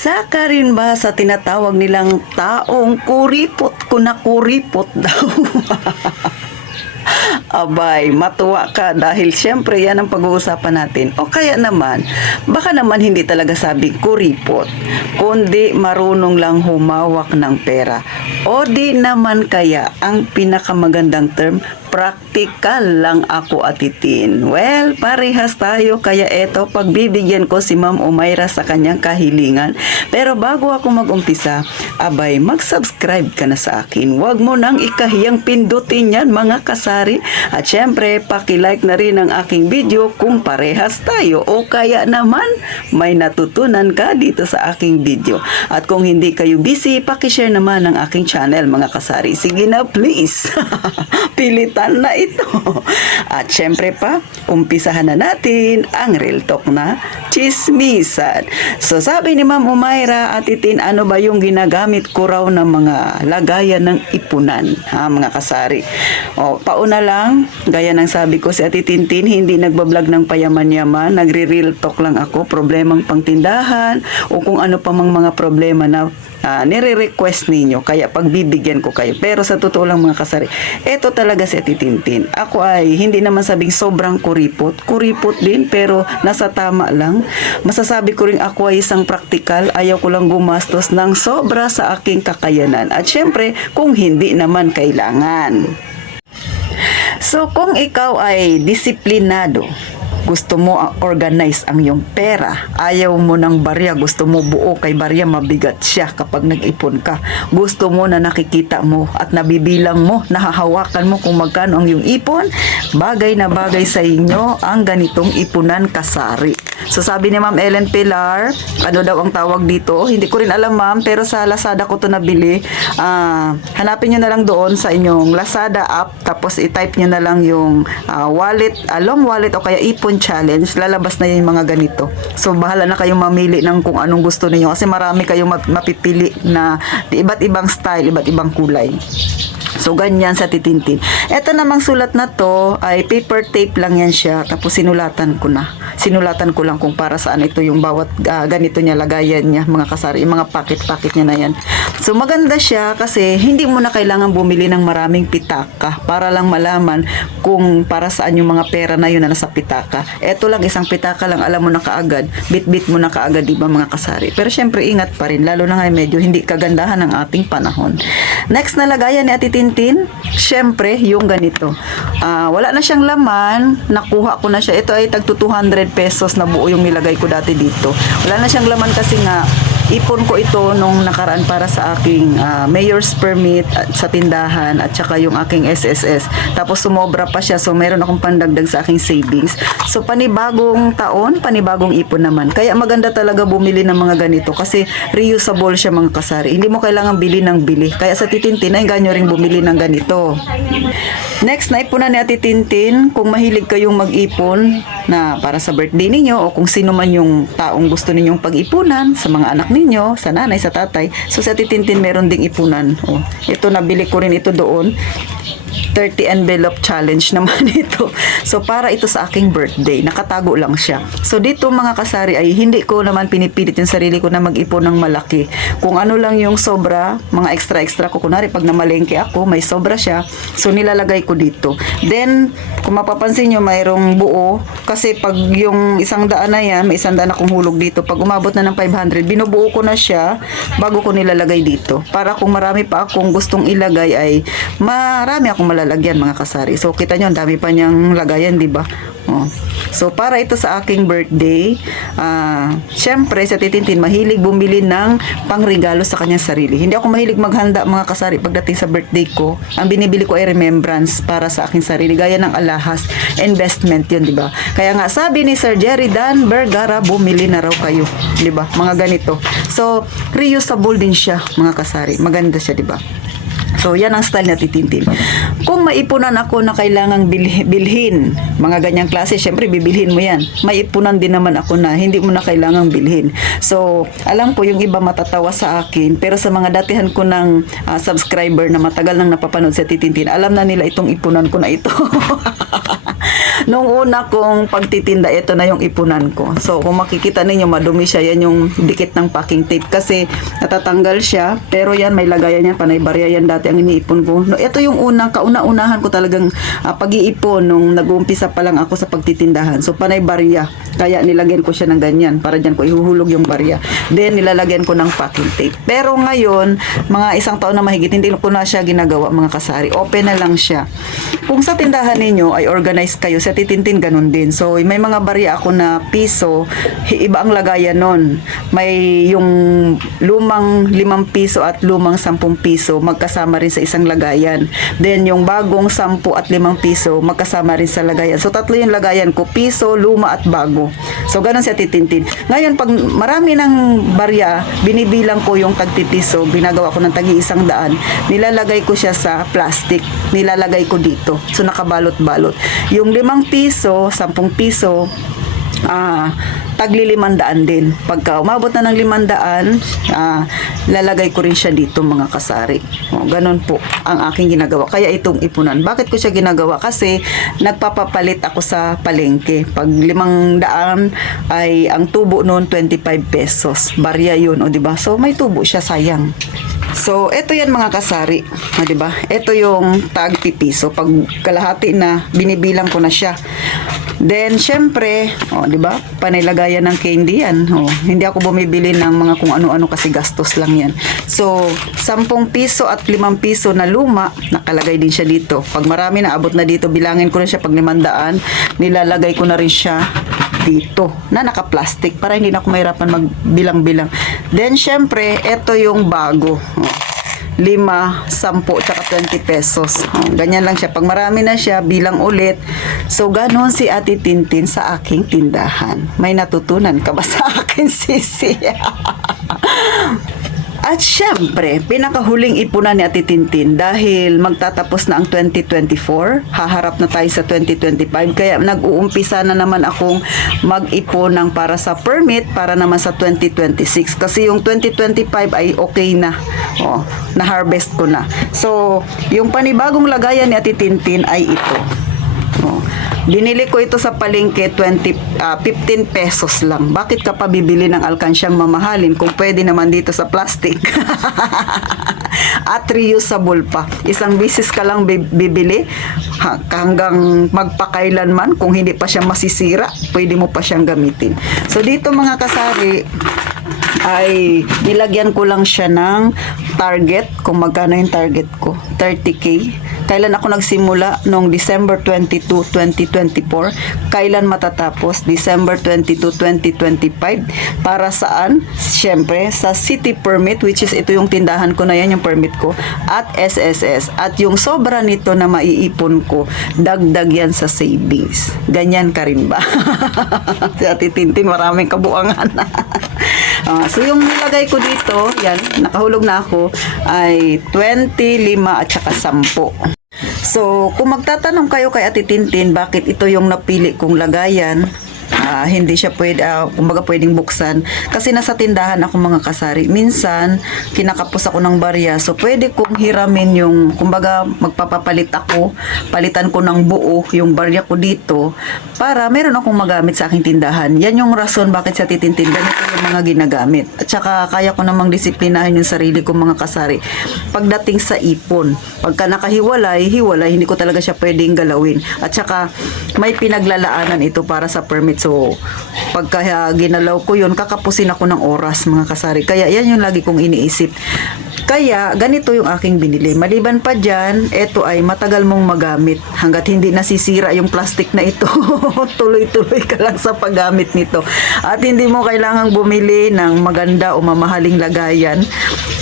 Isa ka rin ba sa tinatawag nilang taong kuripot kuripot daw? Abay, matuwa ka dahil syempre yan ang pag-uusapan natin. O kaya naman, baka naman hindi talaga sabing kuripot, kundi marunong lang humawak ng pera. O di naman kaya ang pinakamagandang term, practical lang ako, atitin. Well, parehas tayo, kaya eto, pagbibigyan ko si Ma'am Umayra sa kanyang kahilingan. Pero bago ako mag-umpisa, abay, mag-subscribe ka na sa akin. Huwag mo nang ikahiyang pindutin yan, mga kasari. At syempre, paki-like na rin ang aking video kung parehas tayo. O kaya naman, may natutunan ka dito sa aking video. At kung hindi kayo busy, paki-share naman ang aking channel, mga kasari. Sige na, please. Pilitan na ito. At syempre pa, umpisahan na natin ang Real Talk na Chismisan. So sabi ni Ma'am Umayra, atitin, ano ba yung ginagamit ko raw ng mga lagayan ng ipunan, ha, mga kasari? O, pauna lang, gaya ng sabi ko si Ati Tintin, hindi nagbablog ng payaman-yaman, nagre-real talk lang ako, problemang pangtindahan, o kung ano pa mang mga problema na nire-request ninyo, kaya pagbibigyan ko kayo. Pero sa totoo lang, mga kasari, eto talaga si Ati Tintin. Ako ay hindi naman sabing sobrang kuripot din, pero nasa tama lang. Masasabi ko rin ako ay isang praktikal, ayaw ko lang gumastos ng sobra sa aking kakayanan. At syempre, kung hindi naman kailangan. So kung ikaw ay disiplinado, gusto mo organize ang iyong pera, ayaw mo ng barya, gusto mo buo, kay barya mabigat siya kapag nag-ipon ka, gusto mo na nakikita mo at nabibilang mo, nahahawakan mo kung magkano ang iyong ipon, bagay na bagay sa inyo ang ganitong ipunan, kasari. So sabi ni Ma'am Ellen Pilar, ano daw ang tawag dito? Hindi ko rin alam, ma'am, pero sa Lazada ko to nabili. Hanapin nyo na lang doon sa inyong Lazada app, tapos i-type nyo na lang yung wallet, long wallet o kaya ipon challenge, lalabas na yung mga ganito. So bahala na kayong mamili ng kung anong gusto niyo kasi marami kayong mapipili na iba't ibang style, iba't ibang kulay. So ganyan sa titintin. Ito namang sulat na to ay paper tape lang yan siya, tapos sinulatan ko lang kung para saan ito yung bawat ganito niya, lagayan niya, mga kasari, yung mga packet niya na yan. So maganda siya kasi hindi mo na kailangan bumili ng maraming pitaka para lang malaman kung para saan yung mga pera na yun na nasa pitaka. Ito lang, isang pitaka lang, alam mo na kaagad, bit mo na kaagad, diba, mga kasari. Pero syempre ingat pa rin, lalo na nga medyo hindi kagandahan ng ating panahon. Next na lagayan ni Ati Tintin, syempre yung ganito. Wala na siyang laman, nakuha ko na siya. Ito ay tagto 200 pesos na buo yung nilagay ko dati dito. Wala na siyang laman kasi nga ipon ko ito nung nakaraan para sa aking mayor's permit sa tindahan at saka yung aking SSS. Tapos sumobra pa siya, so meron akong pandagdag sa aking savings. So panibagong taon, panibagong ipon naman. Kaya maganda talaga bumili ng mga ganito kasi reusable siya, mga kasari. Hindi mo kailangan bili ng bili. Kaya sa Titintin ay ganyo rin bumili ng ganito. Next na ipunan ni Ati Tintin, kung mahilig kayong mag-ipon na para sa birthday ninyo o kung sino man yung taong gusto ninyong pag-ipunan, sa mga anak ninyo, sa nanay, sa tatay. So sa Titintin meron ding ipunan. Ito, nabili ko rin ito doon. 30 envelope challenge naman ito. So para ito sa aking birthday, nakatago lang siya. So dito, mga kasari, ay hindi ko naman pinipilit yung sarili ko na mag-ipon ng malaki. Kung ano lang yung sobra, mga extra ko, kunwari pag namalengke ako, may sobra siya, so nilalagay ko dito. Then kung mapapansin nyo, mayroong buo, kasi pag yung 100 na yan, may 100 akong hulog dito, pag umabot na ng 500, binubuo ko na siya bago ko nilalagay dito, para kung marami pa akong gustong ilagay ay marami akong malalagyan, mga kasari. So kita nyo, ang dami pa niyang lagayan, diba? So para ito sa aking birthday, syempre sa Titintin mahilig bumili ng pangregalo sa kanyang sarili. Hindi ako mahilig maghanda, mga kasari, pagdating sa birthday ko. Ang binibili ko ay remembrance para sa aking sarili, gaya ng alahas, investment yun, diba? Kaya nga sabi ni Sir Jerry Dan Vergara, bumili na raw kayo, diba? Mga ganito. So reusable din siya, mga kasari. Maganda siya, diba? So yan ang style na Titintin. Kung maipunan ako na kailangang bilhin, mga ganyang klase, syempre bibilhin mo yan. May ipunan din naman ako na hindi mo na kailangang bilhin. So alam ko yung iba matatawa sa akin, pero sa mga datihan ko ng subscriber na matagal nang napapanood sa Titintin, alam na nila itong ipunan ko na ito. Nung una kong pagtitinda, ito na yung ipunan ko. So, kung makikita ninyo, madumi siya. Yan yung dikit ng packing tape kasi natatanggal siya. Pero yan, may lagayan yan. Panay barya yan dati ang iniipon ko. No, ito yung unang, kauna-unahan ko talagang pag-iipon nung nag-uumpisa pa lang ako sa pagtitindahan. So, panay barya. Kaya nilagyan ko siya ng ganyan. Para dyan ko ihuhulog yung barya. Then, nilalagyan ko ng packing tape. Pero ngayon, mga isang taon na mahigit, hindi ko na siya ginagawa, mga kasari. Open na lang siya. Kung sa tindahan ninyo ay organized kayo, sa titintin ganun din. So, may mga barya ako na piso, iba ang lagayan nun. May yung lumang 5 piso at lumang 10 piso, magkasama rin sa isang lagayan. Then, yung bagong 10 at 5 piso, magkasama rin sa lagayan. So, tatlo yung lagayan ko, piso, luma at bago. So, ganun siya titintin. Ngayon, pag marami ng barya, binibilang ko yung tagpipiso, binagawa ko ng tagi-100, nilalagay ko siya sa plastic, nilalagay ko dito. So, nakabalot-balot. Yung 5 piso, 10 piso, tagli 500 din. Pagka umabot na ng 500, lalagay ko rin siya dito, mga kasari. O, ganun po ang aking ginagawa. Kaya itong ipunan. Bakit ko siya ginagawa? Kasi nagpapapalit ako sa palengke. Pag 500 ay ang tubo noon 25 pesos. Barya yun, o diba? So may tubo siya, sayang. So, ito yan, mga kasari. O, diba? Ito yung tag piso. Pag kalahati na, binibilang ko na siya. Then, syempre, di ba? Panilagayan ng candy yan. Hindi ako bumibili ng mga kung ano-ano kasi gastos lang yan. So, 10 piso at 5 piso na luma, nakalagay din siya dito. Pag marami na, abot na dito, bilangin ko na siya pag 500, nilalagay ko na rin siya dito na naka-plastic para hindi na ako mahirapan magbilang-bilang. Then, syempre, ito yung bago. 5, 10, tsaka 20 pesos. Ganyan lang siya. Pag marami na siya, bilang ulit. So, ganon si Ate Tintin sa aking tindahan. May natutunan ka ba sa akin, sisi? At syempre, pinakahuling ipunan ni Ate Tintin dahil magtatapos na ang 2024, haharap na tayo sa 2025, kaya nag-uumpisa na naman akong mag-ipon ng para sa permit para naman sa 2026 kasi yung 2025 ay okay na. Na-harvest ko na. So, yung panibagong lagayan ni Ate Tintin ay ito. Binili ko ito sa palengke 15 pesos lang. Bakit ka pa bibili ng alkansyang mamahalin kung pwede naman dito sa plastic? At reusable pa. Isang bisis ka lang bibili hanggang magpakailanman. Kung hindi pa siya masisira, pwede mo pa siyang gamitin. So dito, mga kasari, ay nilagyan ko lang siya ng target. Kung magkano yung target ko, 30K. Kailan ako nagsimula? Noong December 22, 2024. Kailan matatapos? December 22, 2025. Para saan? Siyempre, sa city permit, which is ito yung tindahan ko na yan, yung permit ko, at SSS. At yung sobra nito na maiipon ko, dagdag yan sa savings. Ganyan ka rin ba? Si Ate Tintin, maraming kabuangan. So, yung nilagay ko dito, yan, nakahulog na ako, ay 20, 5, at saka 10. So, kung magtatanong kayo kay Ate Tintin, bakit ito yung napili kong lagayan, hindi siya pwede, kumbaga pwedeng buksan. Kasi nasa tindahan ako, mga kasari. Minsan, kinakapos ako ng barya. So, pwede kong hiramin yung, kumbaga, magpapapalit ako. Palitan ko ng buo yung barya ko dito para meron akong magamit sa aking tindahan. Yan yung rason bakit sa titintin. Ganito yung mga ginagamit. At saka, kaya ko namang disiplinahin yung sarili ko, mga kasari. Pagdating sa ipon, pagka nakahiwalay, hindi ko talaga siya pwedeng galawin. At saka, may pinaglalaanan ito para sa permit. So, pagka ginalaw ko yun, kakapusin ako ng oras, mga kasari. Kaya yan yung lagi kong iniisip. Kaya, ganito yung aking binili. Maliban pa dyan, ito ay matagal mong magamit. Hanggat hindi nasisira yung plastic na ito, tuloy-tuloy ka lang sa paggamit nito. At hindi mo kailangang bumili ng maganda o mamahaling lagayan.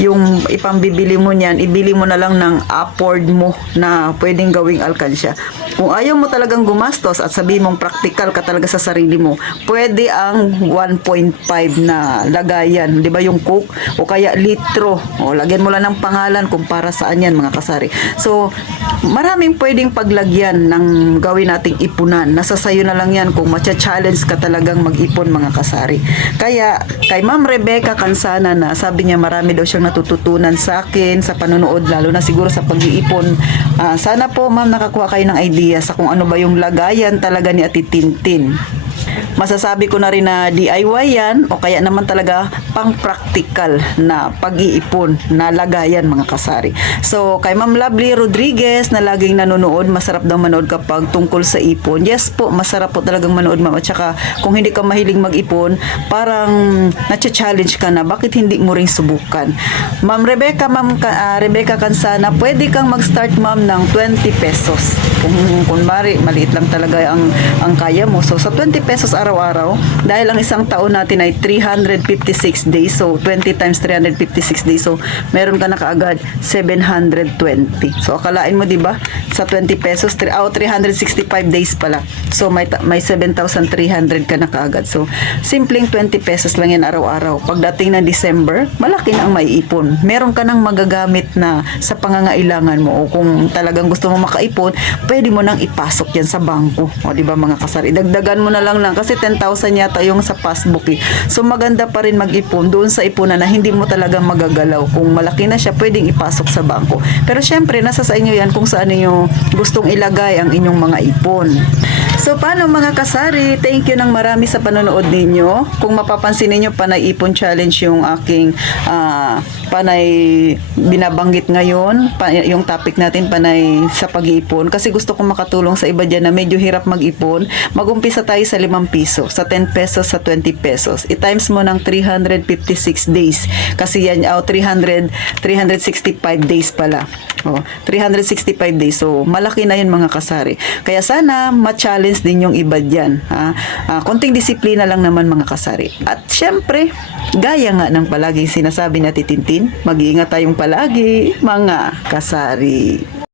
Yung ipambibili mo niyan, ibili mo na lang ng afford mo na pwedeng gawing alkansya. Kung ayaw mo talagang gumastos at sabihin mong practical ka talaga sa sarili mo, pwede ang 1.5 na lagayan, di ba, yung Coke, o kaya litro, o lagyan lagyan mo lang ng pangalan kung para saan yan mga kasari. So, maraming pwedeng paglagyan ng gawin nating ipunan. Nasa sayo na lang yan kung matcha-challenge ka talagang mag-ipon mga kasari. Kaya, kay Ma'am Rebecca Cansana na sabi niya marami daw siyang natututunan sa akin sa panonood, lalo na siguro sa pag-iipon. Sana po ma'am nakakuha kayo ng idea sa kung ano ba yung lagayan talaga ni Ate Tintin. Masasabi ko na rin na DIY yan o kaya naman talaga pang practical na pag-iipon na lagayan mga kasari. So, kay Ma'am Lovely Rodriguez na laging nanonood, masarap daw manood kapag tungkol sa ipon. Yes po, masarap po talagang manood ma'am. At saka, kung hindi ka mahilig mag-ipon, parang na-challenge ka na, bakit hindi mo rin subukan? Ma'am Rebecca Cansana, pwede kang mag-start ma'am ng 20 pesos. Kung maliit lang talaga ang kaya mo. So, sa 20 pesos araw-araw, dahil ang isang taon natin ay 356 days, so 20 times 356 days, so meron ka na kaagad 720. So akalain mo 'di ba, sa 20 pesos 365 days pala, so may 7,300 ka na kaagad. So simpleng 20 pesos lang yan araw-araw. Pagdating ng December, malaki na ang maiipon. Meron ka nang magagamit na sa pangangailangan mo, o kung talagang gusto mo makaipon, pwede mo nang ipasok yan sa bangko, o 'di ba mga kasari, idagdagan mo na lang kasi 10,000 yata yung sa passbook eh. So maganda pa rin mag-ipon doon sa ipunan na hindi mo talaga magagalaw. Kung malaki na siya, pwedeng ipasok sa bangko. Pero syempre, nasa sa inyo yan kung saan niyo gustong ilagay ang inyong mga ipon. So paano mga kasari, thank you ng marami sa panonood ninyo. Kung mapapansin niyo, Panay Ipon Challenge yung aking panay binabanggit ngayon. Yung topic natin, panay sa pag-iipon. Kasi gusto kong makatulong sa iba dyan na medyo hirap mag-ipon. Mag-umpisa tayo sa 5 piso, sa 10 pesos, sa 20 pesos. I-times mo ng 356 days. Kasi yan, 365 days pala. 365 days. So, malaki na yun mga kasari. Kaya sana, ma-challenge din yung iba dyan. Konting disiplina lang naman mga kasari. At syempre, gaya nga ng palaging sinasabi natin Tintin, mag-iingat tayong palagi mga kasari.